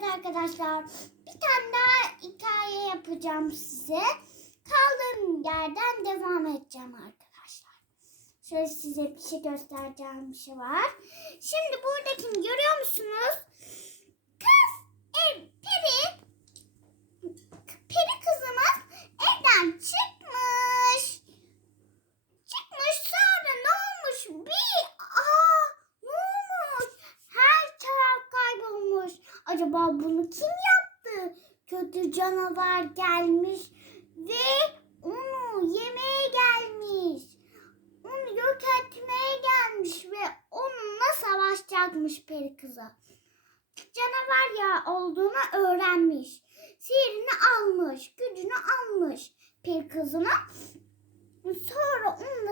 Evet arkadaşlar bir tane daha hikaye yapacağım size. Kaldığım yerden devam edeceğim arkadaşlar. Şöyle size bir şey göstereceğim bir şey var. Şimdi buradakini Acaba bunu kim yaptı? Kötü canavar gelmiş ve onu yemeye gelmiş. Onu yok etmeye gelmiş ve onunla savaşacakmış peri kıza. Canavar ya olduğunu öğrenmiş. Sihirini almış, gücünü almış peri kızına. Sonra onunla